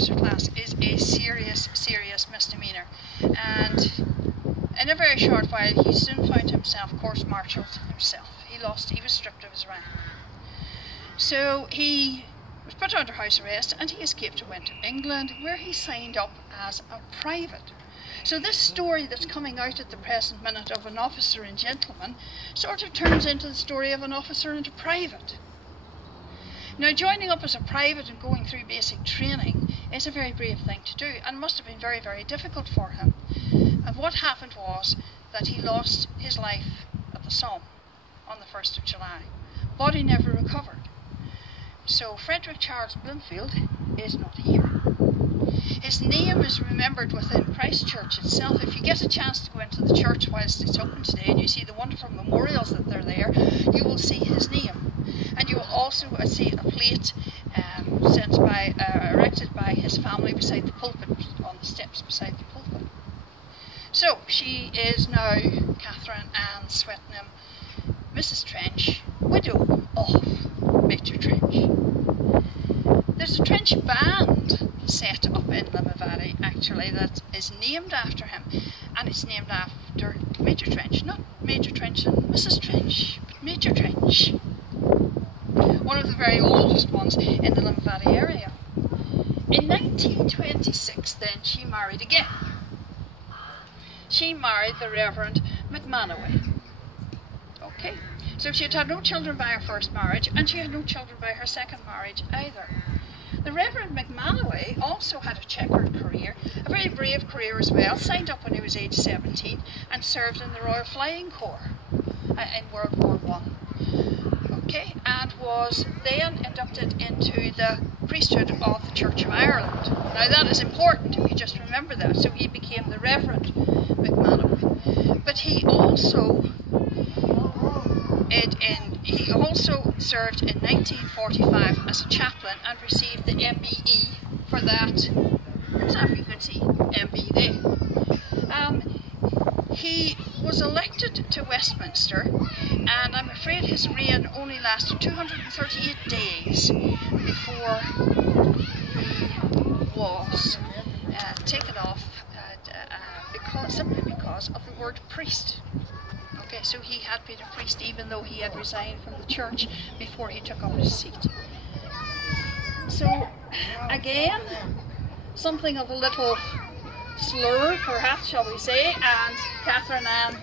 officer class is a serious misdemeanour, and in a very short while he soon found himself court-martialed himself. He was stripped of his rank. So he was put under house arrest and he escaped and went to England, where he signed up as a private. So this story that's coming out at the present minute of an officer and gentleman sort of turns into the story of an officer and a private. Now, joining up as a private and going through basic training is a very brave thing to do, and must have been very, very difficult for him. And what happened was that he lost his life at the Somme on the 1st of July. Body never recovered. So Frederick Charles Bloomfield is not here. His name is remembered within Christchurch itself. If you get a chance to go into the church whilst it's open today and you see the wonderful memorials that are there, you will see his name. And you will also see a plate erected by his family beside the pulpit, on the steps beside the pulpit. So she is now Catherine Ann Swetnam, Mrs. Trench, widow of Major Trench. There's a Trench band set up in Limavady actually that is named after him, and it's named after Major Trench, not Major Trench and Mrs. Trench, but Major Trench. One of the very oldest ones in the Limavady area. In 1926 then she married again. She married the Reverend McManaway. Okay, so she had had no children by her first marriage, and she had no children by her second marriage either. The Reverend McManaway also had a checkered career, a very brave career as well, signed up when he was age 17 and served in the Royal Flying Corps in World War I. Okay, and was then inducted into the priesthood of the Church of Ireland. Now that is important, if you just remember that. So he became the Reverend McManaway. But he also served in 1945 as a chaplain and received the MBE for that. What's that you can see? MB there. He was elected to Westminster, and I'm afraid his reign only lasted 238 days before he was taken off simply because of the word priest. Okay, so he had been a priest even though he had resigned from the church before he took up his seat. So again, something of a little slur, perhaps, shall we say, and Catherine Ann